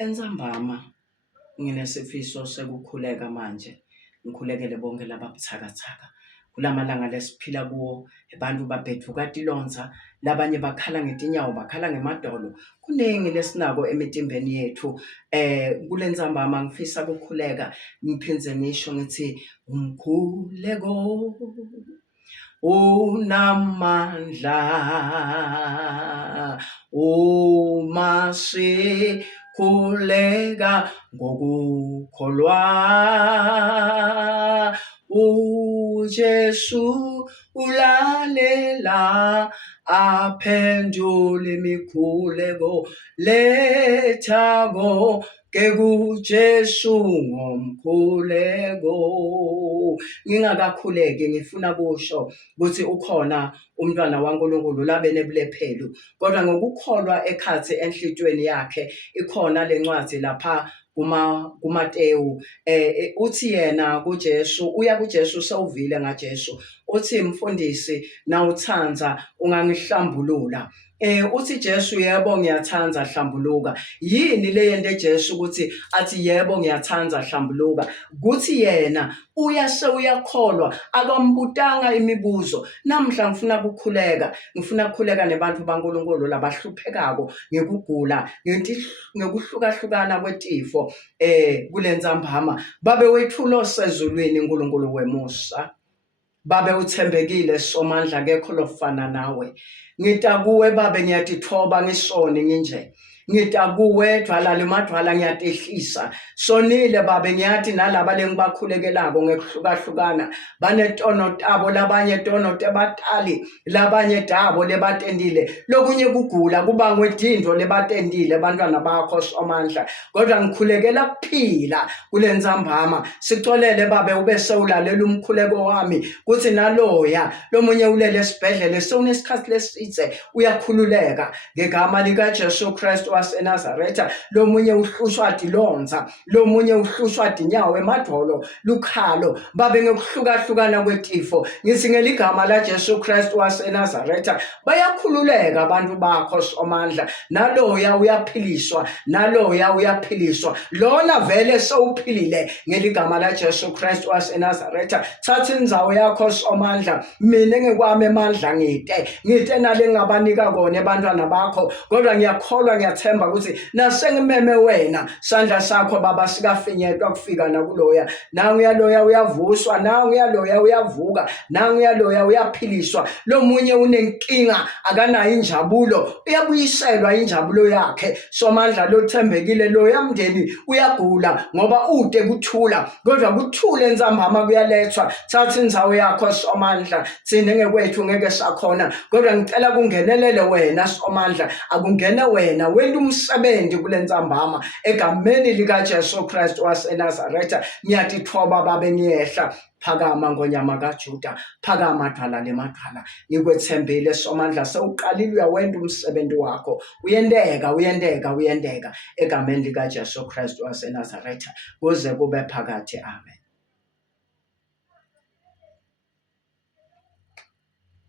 Entsambama nginesifiso sekukhuleka manje, ngikhulekele bonke laba buthakathaka. Kulamalanga lesiphila kuwo, abantu babheduka tilonza, labanye bakhala ngetinyawo, bakhala ngemadolo. Kuningi lesinako emitimbeni yethu. Kule ntsambama ngifisa kukhuleka, ngiphindze ngisho ngithi umkhuleko unamandla uma sikhuleka ngokukholwa. uJesu ulalela aphendule imikhuleko lethako ke kuJesu ngomkhuleko. Ngingakakhuleki ngifuna kusho ukuthi ukhona umntwana waNkulunkulu labene bulephelu, kodwa ngokukholwa ekhathi enhlitweni yakhe ikhona lencwadi lapha kuMateyu. Uthi yena kuJesu, uya kuJesu sewuvile ngaJesu, uthi mfundisi nawuthanza ungangihlambulula. Uthi Jesu yebo ngiyathanza hlambuluka. Yini le yento Jesu ukuthi athi yebo ngiyathanza hlambuluka? Kuthi yena uyakholwa, akambutanga imibuzo. Namhla ngifuna ukukhuleka nebantu baNkulunkulu labahluphekako ngekugula, ngekuhlukahlukana kwetifo kule ntsambama. Babe wethulo sezulwini uNkulunkulu wemusa, babe uthembekile somandla, akekho lofana nawe. Ngita kuwe babe ngiyatithoba ngisone nginje, ngita kuwe dwala lemadwala ngiyatehlisa. Sonile babe ngiyathi nalaba lengibakhulekelako ngekuhlukahlukana banetono tabo, labanye tono tebatali, labanye dabo lebatendile. Lokunye kugula kubangwe dinto lebatendile bantwana bakho somandla, kodwa ngikhulekela kuphila kule ntsambama. Sicolele babe ube sewulalela umkhuleko wami, kuthi naloya lomunye ulele esibhedlele sewunesikhathi lesidze uyakhululeka ngegama likaJesu Kristu waseNazaretha. Lomunye uhlushwa dilonza, lomunye uhlushwa dinyawo, emadolo, lukhalo, babe ngekuhlukahlukana kwetifo. Ngithi ngeligama laJesu Kristu waseNazaretha bayakhululeka abantu bakho somandla. Naloya uyaphiliswa, naloya uyaphiliswa, lona vele sewuphilile ngeligama laJesu Kristu waseNazaretha. Thatha indzawo yakho somandla. Mina ngekwami emandla ngite nale ngabanika kona ebantwana bakho, kodwa ngiyakholwa ngiyathemba ukuthi nasengimeme wena sandla sakho baba sikafinyetwa kufika nakuloya. Nangu uyaloya uyavuswa, nangu uyaloya uyavuka, nangu uyaloya uyaphiliswa. Lomunye unenkinga akanayo injabulo, uyabuyiselwa injabulo yakhe somandla. Lothembekile loya mndeni uyagula ngoba ude kuthula, kodwa kuthule entsambama kuyalethwa. Thatha indzawo yakho somandla, thina ngekwethu ngeke sakhona, kodwa ngicela kungenelele wena somandla. Akungene wena, wenda umsebenzi kule ntsambama egameni likaJesu Kristu waseNazaretha. Ngiyatithoba babe ngiyehla, phakama ngonyama kaJuda, phakama dwala lemadwala. Ngikwethembile somandla, sewuqalile uyawenda umsebenzi wakho, uyendeka egameni likaJesu Kristu waseNazaretha kuze kube phakade. Amen.